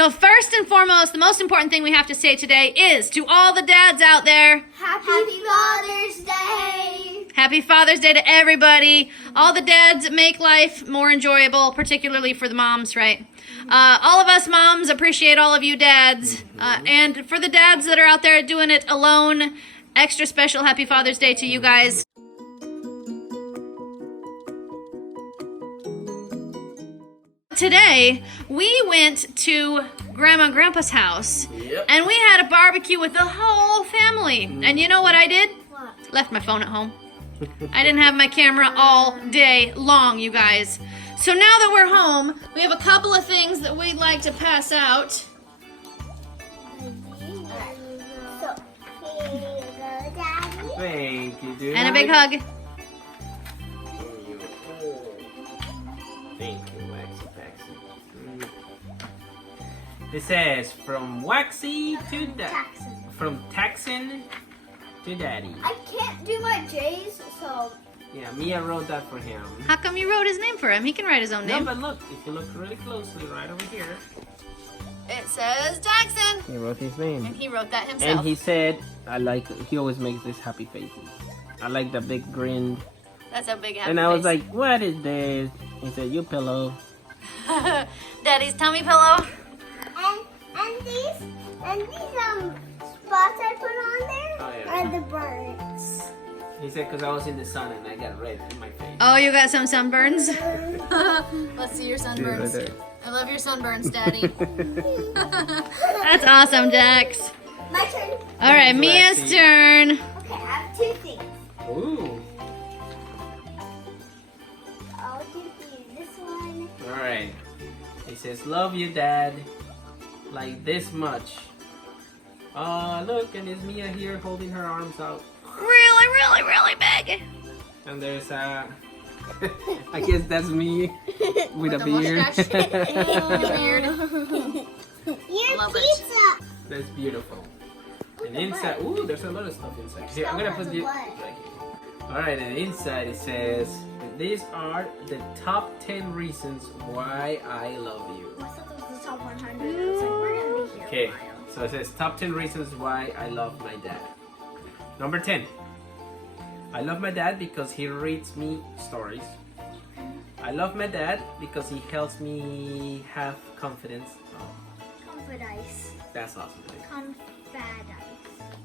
So first and foremost, the most important thing we have to say today is to all the dads out there, Happy Father's Day! Happy Father's Day to everybody. All the dads make life more enjoyable, particularly for the moms, right? All of us moms appreciate all of you dads. And for the dads that are out there doing it alone, extra special Happy Father's Day to you guys. Today, we went to Grandma and Grandpa's house, and we had a barbecue with the whole family. And you know what I did? What? Left my phone at home. I didn't have my camera all day long, you guys. So now that we're home, we have a couple of things that we'd like to pass out. So, here you go, Daddy. Thank you, dude. And a big hug. Thank you, Waxy Paxy. It says from Waxy to from Texan to Daddy. I can't do my J's, so Yeah, Mia wrote that for him. How come you wrote his name for him? He can write his own No, name. but look, if you look really closely, right over here, It says Jackson. he wrote his And name. he wrote that himself. And he said, he always makes these happy faces. I like the big grin. That's a big happy And I was face. like, what is this? He said, your pillow. Daddy's tummy pillow. and these spots I put on there Oh, yeah. are the birds. He said, because I was in the sun and I got red in my face. Oh, you got some sunburns? Let's see your Dude, right sunburns. there. I love your sunburns, Daddy. That's awesome, Jax. My turn. All right, Mia's Waxy. turn. Okay, I have two things. Ooh. I'll do this one. Alright. He says, love you, Dad. Like this much. Look, and there's Mia here holding her arms out. Really, really, really big. And there's I guess that's me with a the beard. mustache. Weird. Your Love it. pizza. That's beautiful. And the inside, butt. ooh, there's a lot of stuff inside. Here, I'm gonna Stuff put has you a butt. right here. Alright, and inside it says, these are the top 10 reasons why I love you. I thought that was the top 100. I was like, we're gonna be here Okay, a while. so it says top 10 reasons why I love my dad. Number 10. I love my dad because he reads me stories. I love my dad because he helps me have confidence. Oh, Confidence. that's awesome. Confidence.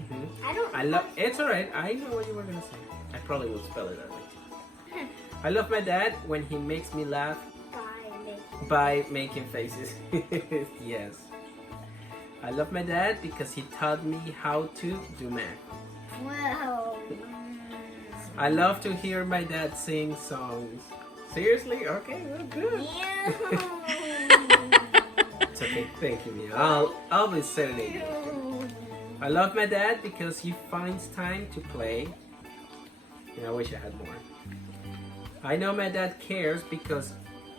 Mhm. I don't. I love. It's alright. I know what you were gonna say. I probably will spell it that way. I love my dad when he makes me laugh by making faces. Yes. I love my dad because he taught me how to do math. Wow. I love to hear my dad sing songs. Seriously? Okay, well, good. Yeah. It's okay. Thank you, Mia. I'll be serenading you. I love my dad because he finds time to play. And I wish I had more. I know my dad cares because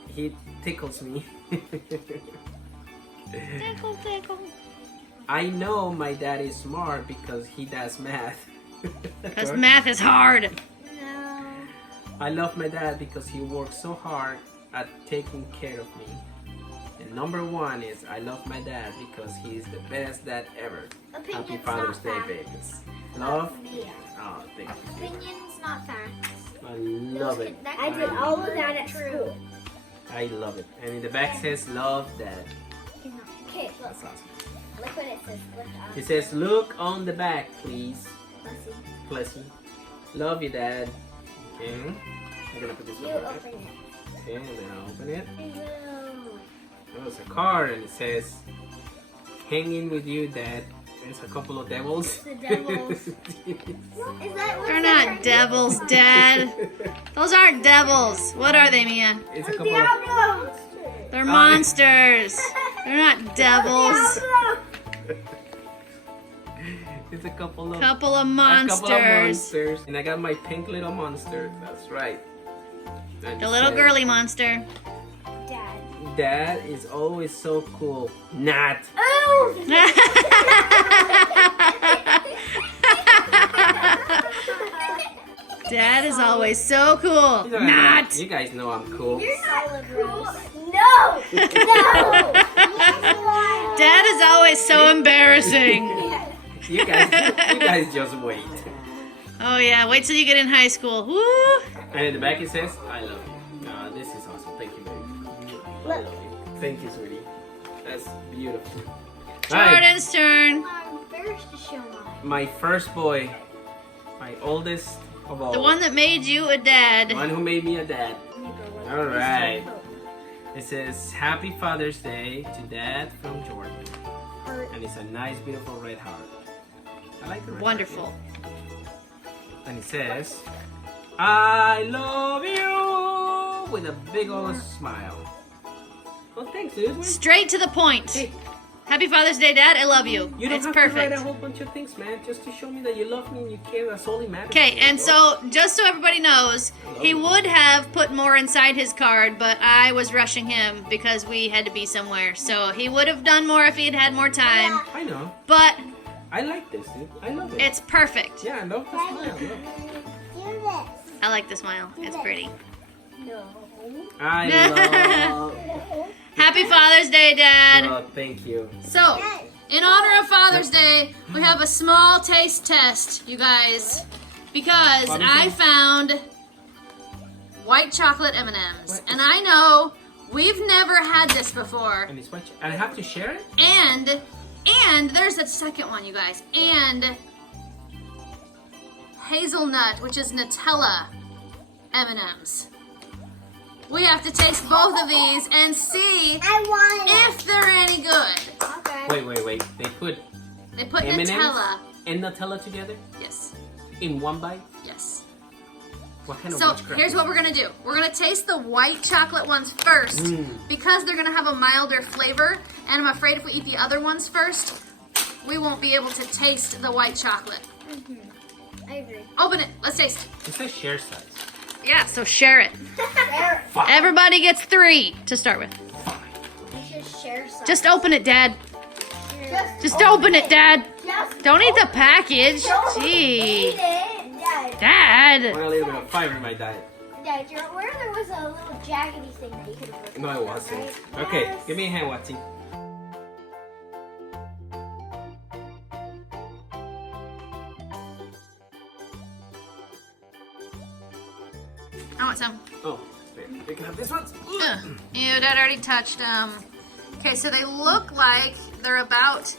he tickles me. Tickle, tickle. I know my dad is smart because he does math. Because math is hard. No. I love my dad because he works so hard at taking care of me. And number 1 is I love my dad because he is the best dad ever. Happy Opinion's Father's Day, not babies. Love? Yeah. Oh, thank you. Opinions, not facts. I love it. I did all of that at school. I love it. And in the back says love dad. Okay, look. That's awesome. Look what it says. Look up. It says look on the back, please. Let's see. Plessy. Love you, dad. Okay. I'm gonna put this You one right open there. it. Okay, and then I'll open it. No. Oh, it's a card and it says hanging with you, dad. There's a couple of devils. The devils. Is that what They're not devils, Dad. Those aren't devils. What are they, Mia? It's a couple of Diablo. They're monsters. They're not devils. Diablo. it's a couple of Couple of a couple of monsters. monsters. And I got my pink little monster. That's right. And The it little says, girly monster. Dad. Dad is always so cool. Not. Oh. Dad is always so cool. You know, Not. You guys know I'm cool. You're not cool. No. No. Yes, you are. guys, so embarrassing. You guys just wait. Oh yeah, wait till you get in high school. Woo! And in the back it says, I love you. This is awesome. Thank you, baby. I love you. Thank you, sweetie. That's beautiful. Jordan's turn. I'm embarrassed to show mine. My first boy. My oldest of all. The one that made you a The dad. one who made me a dad. Alright. It says, Happy Father's Day to Dad from Jordan. And it's a nice, beautiful red heart. I like the red Wonderful. heart. And it says, I love you! With a big old smile. Well, thanks, dude. Straight to the point. Hey, Happy Father's Day, Dad. I love you. you don't It's have to write perfect. a whole bunch of things, man. Just to show me that you love me and you care. That's all that matters. Okay, and so just so everybody knows, he would have put more inside his card, but I was rushing him because we had to be somewhere. So he would have done more if he had had more time. I know. But I like this, dude. I love it. it's perfect. Yeah, I love the smile. Look. Do this. I like the smile. It's pretty. No. I love. Happy Father's Day, Dad. Oh, thank you. So, in honor of Father's Day, we have a small taste test, you guys, because Father's I Day. found white chocolate M&Ms, What? and I know we've never had this before. And it's what? And I have to share it? And there's a second one, you guys, and Hazelnut, which is Nutella M&Ms. We have to taste both of these and see I want it. if they're any good. Okay. Wait. They put They put M&Ms Nutella. and Nutella together Yes, in one bite? yes. What kind of So witchcraft? here's what we're gonna do. We're gonna taste the white chocolate ones first because they're gonna have a milder flavor, and I'm afraid if we eat the other ones first, we won't be able to taste the white chocolate. I agree. Open it. Let's taste. It says share size. Yeah, so share it. Share. Everybody gets 3 to start with. You should share some. Just open it, Dad. Just open it, Dad. Just Don't eat the package. Don't Gee. eat it. Dad. Dad. I want a little bit of fiber in my diet. Dad, you're aware there was a little jaggedy thing that you could have ripped No, I out, wasn't. right? Okay, Yes. give me a hand, Watson. I want some. Oh, wait, we can have this one. Ugh. Ew, Dad already touched them. Okay, so they look like they're about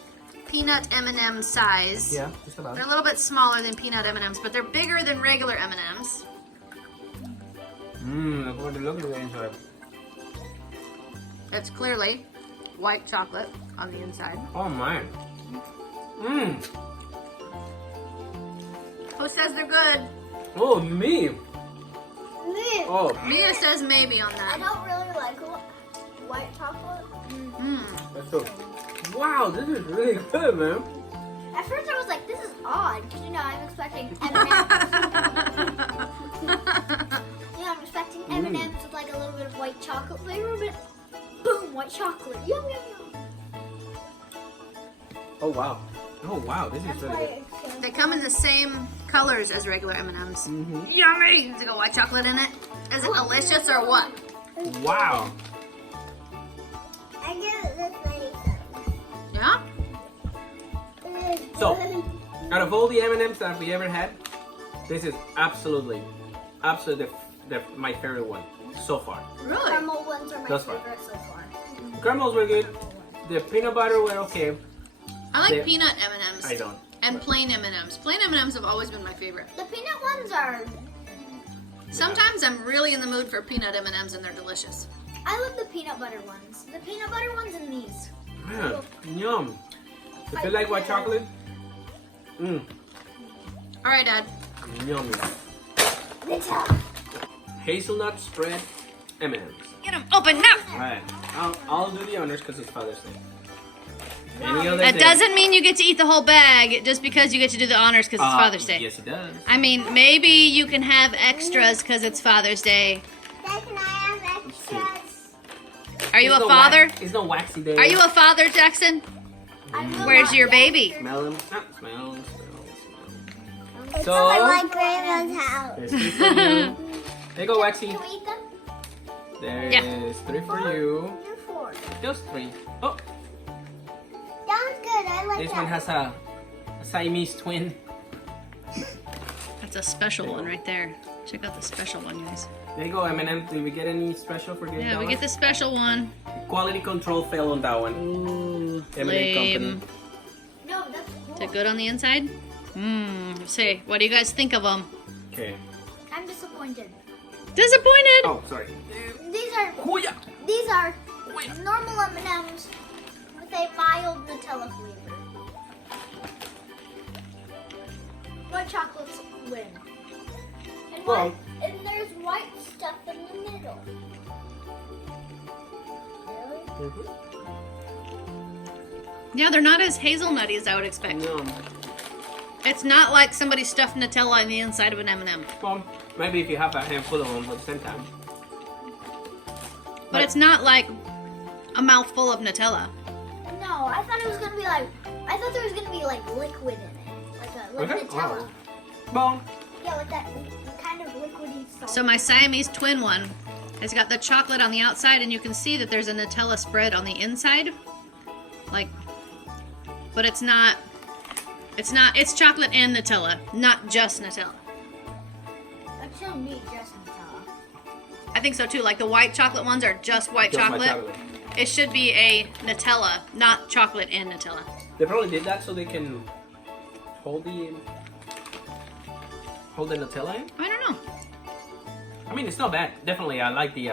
peanut M&M size. Yeah, just about. They're a little bit smaller than peanut M&Ms, but they're bigger than regular M&Ms. Look what they look like inside. It's clearly white chocolate on the inside. Oh my. Who says they're good? Oh, me. Me. Oh, Mia says maybe on I that. don't really like white chocolate. that's so. Wow, this is really good, man. At first I was like, this is odd, because I'm expecting M&Ms. I'm expecting M&Ms with like a little bit of white chocolate flavor, but boom, white chocolate. Yum, yum, yum. Oh wow. Oh wow, this is That's really why good. it's so They come in the same colors as regular M&Ms. Mm-hmm. Yummy! Is it got white chocolate in it? Is it delicious or what? Wow. I get this lady Yeah? So, out of all the M&Ms that we ever had, this is absolutely my favorite one so far. Really? Caramel ones are my Thus far. favorite so far. Caramels were good. The peanut butter were okay. I like They- peanut M&Ms. I don't. And plain M&Ms. Plain M&Ms have always been my favorite. The peanut ones are. Sometimes I'm really in the mood for peanut M&Ms and they're delicious. I love the peanut butter ones. The peanut butter ones and these. Man, yum. If you like white chocolate, All right, Dad. yummy. Nutella. Hazelnut spread M&Ms. Get them open now. Alright, I'll do the honors because it's Father's Day. Any other That day? doesn't mean you get to eat the whole bag just because you get to do the honors because it's Father's Day. Yes, it does. I mean, maybe you can have extras because it's Father's Day. Dad, can I have extras? Are you It's a no father? It's no waxy day. Are you a father, Jackson? I will Where's not your get baby? extras. Smell them. Smell. It's So- at my grandma's house. There's 3 for you. There you go, Waxy. Can we eat them? There Yeah. is 3 for you. You're 4. Just 3. Oh, Sounds good. like This that. one has a Siamese twin. That's a special one right there. Check out the special one, guys. There you go, M&M. Did we get any special for getting Yeah, that we one? get the special one. Quality control fail on that one. Ooh, M&M lame. company. No, that's cool. Is it good on the inside? Say, what do you guys think of them? Okay. I'm disappointed. Disappointed. Oh, sorry. These are normal M&Ms with a mild Nutella flavor. White chocolates win. And, Well- and there's white stuff in the middle. Really? Yeah, they're not as hazelnutty as I would expect. No. It's not like somebody stuffed Nutella in the inside of an M&M. Well, maybe if you have a handful of them at the same time. But it's not like a mouthful of Nutella. No, I thought it was gonna be like. I thought there was gonna be like liquid in it, like Okay. Nutella. Well, Yeah, like that kind of liquidy salt. So my Siamese twin one has got the chocolate on the outside, and you can see that there's a Nutella spread on the inside. Like, but it's not. It's chocolate and Nutella, not just Nutella. It shouldn't be just Nutella. I think so too. Like the white chocolate ones are just white just my chocolate. It should be a Nutella, not chocolate and Nutella. They probably did that so they can hold the Nutella in. I don't know. I mean, it's not bad. Definitely, I like the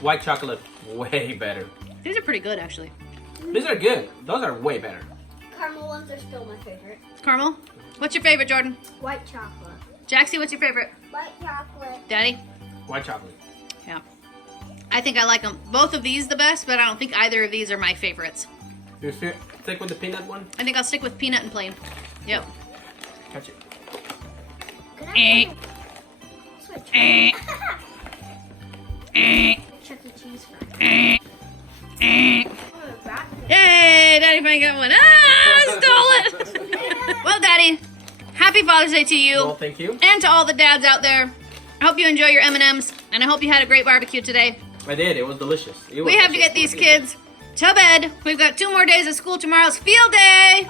white chocolate way better. These are pretty good, actually. These are good. Those are way better. Caramel ones are still my favorite. Caramel, what's your favorite, Jordan? White chocolate. Jaxie, what's your favorite? White chocolate. Daddy? White chocolate. Yeah. I think I like them. Both of these the best, but I don't think either of these are my favorites. You stick with the peanut one? I think I'll stick with peanut and plain. Yep. Catch it. Can Eh. I switch? Eh. Eh. Chuck E. Cheese fries. Eh. Eh. Oh, back. Yay! Daddy finally got one. Ah! Stole it! Well, Daddy, happy Father's Day to you. Well, thank you. And to all the dads out there. I hope you enjoy your M&Ms, and I hope you had a great barbecue today. I did. It was delicious. It was We have to get these kids to bed. We've got 2 more days of school. Tomorrow's field day.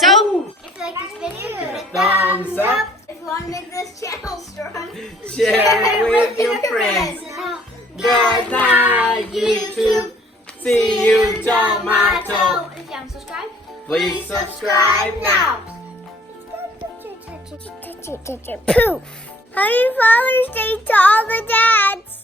So, If you like this video, give it a Thumbs thumbs up. up. If you want to make this channel strong, Share it with your friends. Good night, YouTube. See you, Tomato. If you haven't subscribed, Please subscribe now. Poof! Happy Father's Day to all the dads!